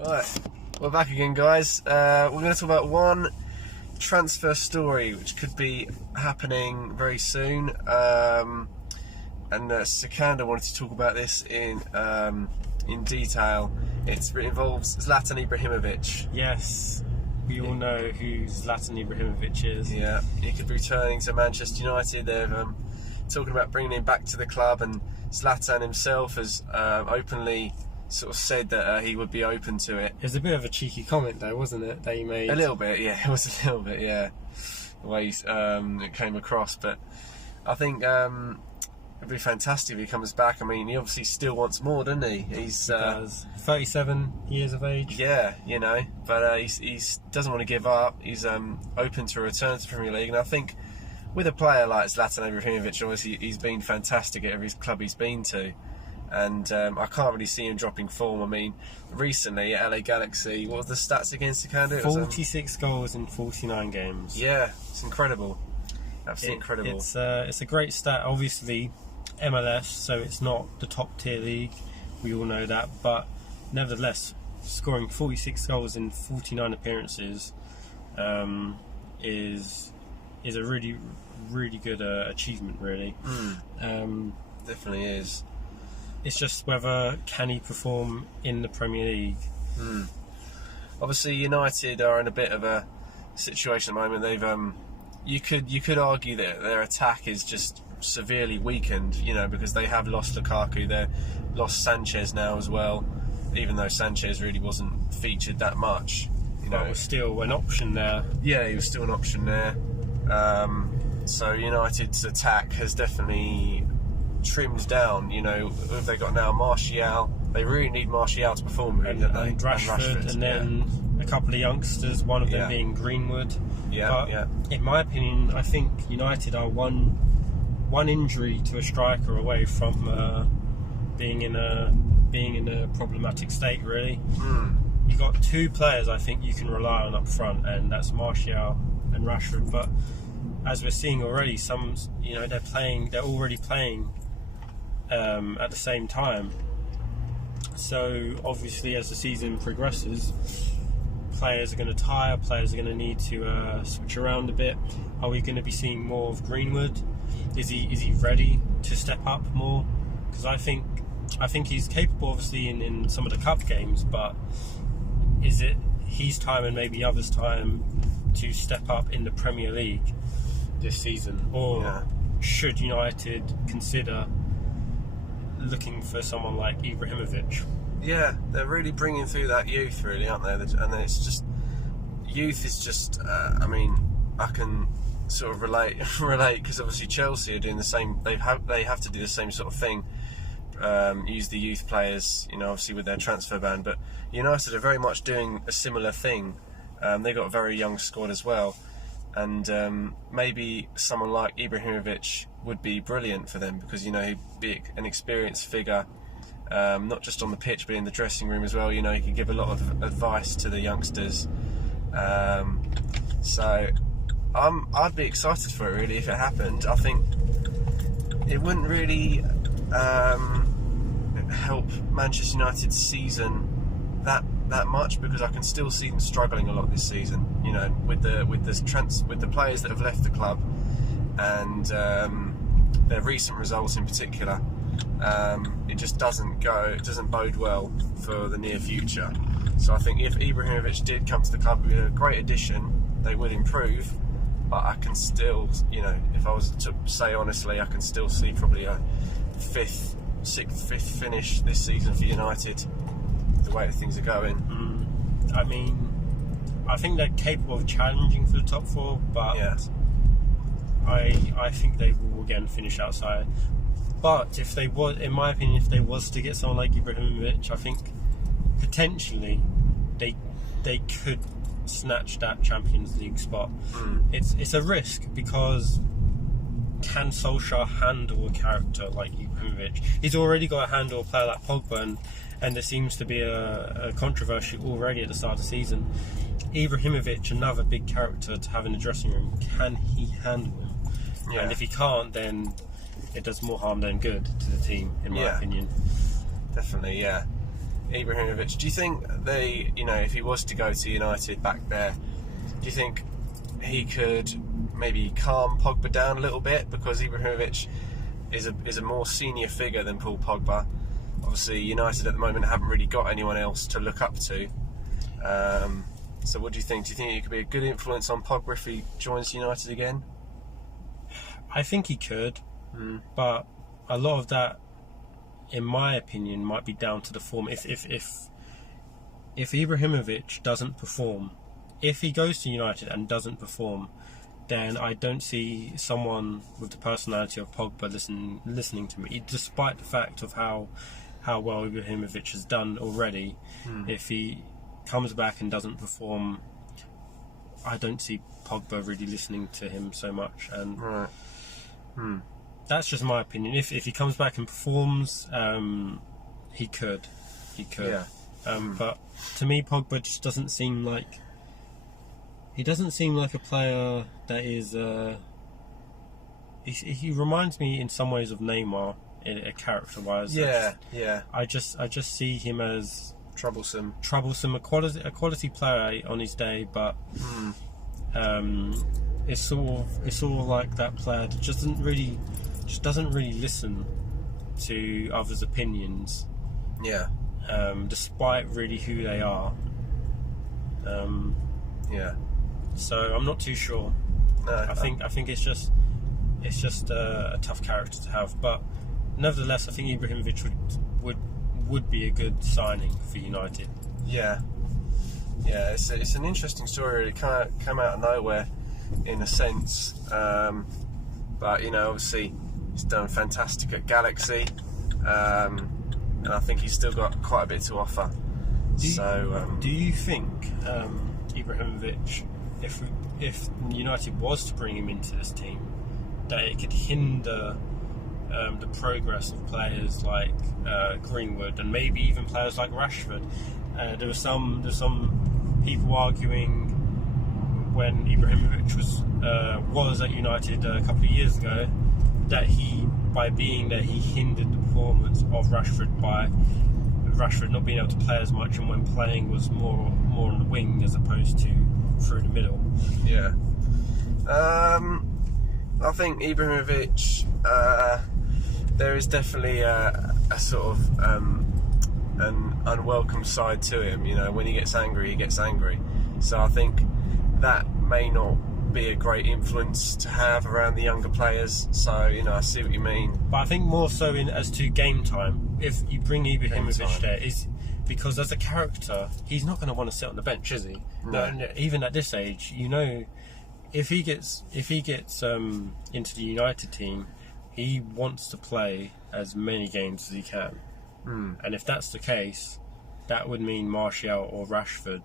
Right, we're back again, guys. We're going to talk about one transfer story which could be happening very soon. And Sikandar wanted to talk about this in detail. It involves Zlatan Ibrahimovic. Yes, we all know who Zlatan Ibrahimovic is. Yeah, he could be returning to Manchester United. They're talking about bringing him back to the club, and Zlatan himself has openly sort of said that he would be open to it. It was a bit of a cheeky comment though, wasn't it, that he made? A little bit, yeah. It was a little bit, yeah, the way it came across. But I think it'd be fantastic if he comes back. I mean, he obviously still wants more, doesn't he? He does. 37 years of age. Yeah, you know, but he doesn't want to give up. He's open to return to the Premier League, and I think with a player like Zlatan Ibrahimovic, obviously he's been fantastic at every club he's been to. And I can't really see him dropping form. I mean, recently at LA Galaxy, what was the stats against Sikandar? 46 goals in 49 games. Yeah, it's incredible. Absolutely incredible. It's a great stat. Obviously, MLS, so it's not the top tier league. We all know that, but nevertheless, scoring 46 goals in 49 appearances is a really, really good achievement. Really, definitely is. It's just whether can he perform in the Premier League. Obviously, United are in a bit of a situation at the moment. They've you could argue that their attack is just severely weakened, you know, because they have lost Lukaku, they've lost Sanchez now as well, even though Sanchez really wasn't featured that much. You know, but was still an option there. Yeah, he was still an option there. So United's attack has definitely trimmed down. You know, if they got now Martial, they really need Martial to perform, really, don't they? And Rashford, and then a couple of youngsters, one of them being Greenwood. In my opinion, I think United are one injury to a striker away from being in a problematic state, really. You've got two players I think you can rely on up front, and that's Martial and Rashford. But as we're seeing already, they're already playing at the same time. So obviously, as the season progresses, players are going to tire. Players are going to need to switch around a bit. Are we going to be seeing more of Greenwood? Is he ready to step up more? Because I think he's capable, obviously, in some of the cup games. But is it his time and maybe others' time to step up in the Premier League this season, or should United consider looking for someone like Ibrahimovic? Yeah, they're really bringing through that youth, really, aren't they? And then it's just youth is just. I mean, I can sort of relate because obviously Chelsea are doing the same. They have to do the same sort of thing. Use the youth players, obviously with their transfer ban. But United are very much doing a similar thing. They've got a very young squad as well. And maybe someone like Ibrahimovic would be brilliant for them because, he'd be an experienced figure, not just on the pitch but in the dressing room as well. He could give a lot of advice to the youngsters. So I'd be excited for it, really, if it happened. I think it wouldn't really help Manchester United's season that much, because I can still see them struggling a lot this season. With the players that have left the club and their recent results in particular, it just doesn't bode well for the near future. So I think if Ibrahimovic did come to the club, it would be a great addition. They would improve, but I can still, if I was to say honestly, I can still see probably a fifth finish this season for United, the way things are going. I mean, I think they're capable of challenging for the top four, but I think they will again finish outside. But if they was, in my opinion, if they was to get someone like Ibrahimovic, I think potentially they could snatch that Champions League spot. It's a risk, because can Solskjaer handle a character like Ibrahimovic? He's already got to handle a player like Pogba, and there seems to be a controversy already at the start of the season. Ibrahimovic, another big character to have in the dressing room, can he handle him? And if he can't, then it does more harm than good to the team, in my opinion. Definitely, yeah. Ibrahimovic. Do you think if he was to go to United back there, do you think he could maybe calm Pogba down a little bit, because Ibrahimovic is a more senior figure than Paul Pogba? Obviously, United at the moment haven't really got anyone else to look up to. So what do you think? Do you think he could be a good influence on Pogba if he joins United again? I think he could, but a lot of that, in my opinion, might be down to the form. If Ibrahimovic doesn't perform, if he goes to United and doesn't perform, then I don't see someone with the personality of Pogba listening to me, despite the fact of how well Ibrahimovic has done already. If he comes back and doesn't perform, I don't see Pogba really listening to him so much. And that's just my opinion. If he comes back and performs, he could. Yeah. But to me, Pogba just doesn't seem like... He doesn't seem like a player that is... He reminds me in some ways of Neymar, character-wise. Yeah. I just see him as... Troublesome, a quality player on his day, but it's sort of like that player that just doesn't really listen to others' opinions. Yeah. Despite really who they are. Yeah. So I'm not too sure. No, I think it's just a tough character to have, but nevertheless, I think Ibrahimovic would be a good signing for United. Yeah, it's an interesting story. It kind of came out of nowhere, in a sense. But obviously, he's done fantastic at Galaxy, and I think he's still got quite a bit to offer. Do you think Ibrahimovic, if United was to bring him into this team, that it could hinder the progress of players like Greenwood and maybe even players like Rashford? There were some people arguing when Ibrahimovic was at United a couple of years ago that by being there, he hindered the performance of Rashford by Rashford not being able to play as much, and when playing was more on the wing as opposed to through the middle. Yeah. I think Ibrahimovic, there is definitely a sort of an unwelcome side to him. When he gets angry, he gets angry. So I think that may not be a great influence to have around the younger players. So, I see what you mean. But I think more so as to game time. If you bring Ibrahimovic there, is because as a character, he's not going to want to sit on the bench, is he? No. Even at this age, if he gets into the United team, he wants to play as many games as he can. And if that's the case, that would mean Martial or Rashford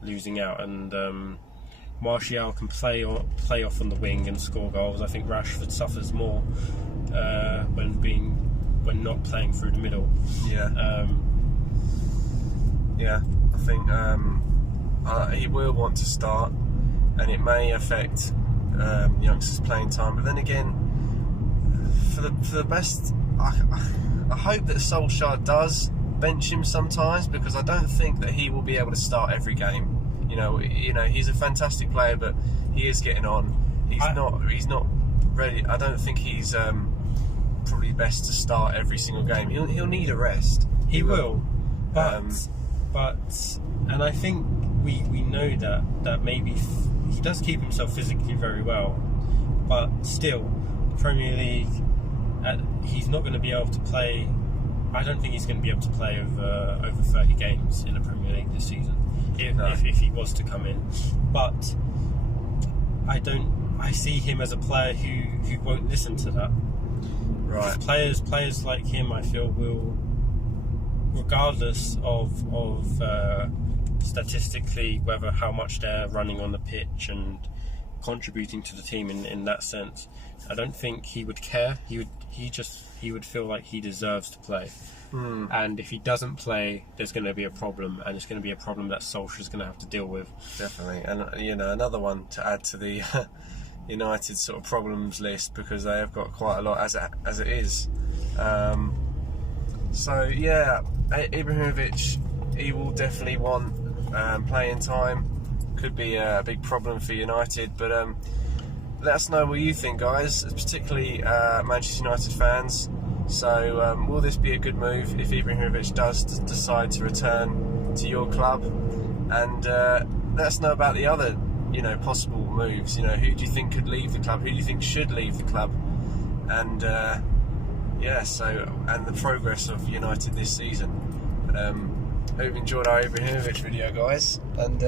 losing out, and Martial can play off on the wing and score goals. I think Rashford suffers more when not playing through the middle. Yeah. I think he will want to start, and it may affect youngsters' playing time. But then again, for the best, I hope that Solskjaer does bench him sometimes, because I don't think that he will be able to start every game. He's a fantastic player, but he is getting on. He's not ready. I don't think he's probably best to start every single game. He'll need a rest. He will. But and I think we know that maybe he does keep himself physically very well, but still, the Premier League, he's not going to be able to play. I don't think he's going to be able to play over 30 games in the Premier League this season, if he was to come in. But I see him as a player who won't listen to that. Right. Players like him, I feel, will, regardless of statistically how much they're running on the pitch and contributing to the team in that sense, I don't think he would care. He would feel like he deserves to play. And if he doesn't play, there's going to be a problem, and it's going to be a problem that Solskjaer's going to have to deal with. Definitely. And another one to add to the United sort of problems list, because they have got quite a lot as it is. So yeah, Ibrahimovic, he will definitely want playing time. Could be a big problem for United, but let us know what you think, guys, particularly Manchester United fans. So will this be a good move if Ibrahimovic does decide to return to your club? And let us know about the other, possible moves. Who do you think could leave the club? Who do you think should leave the club? And and the progress of United this season. Hope you enjoyed our Ibrahimovic video, guys, and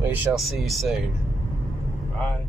we shall see you soon. Bye.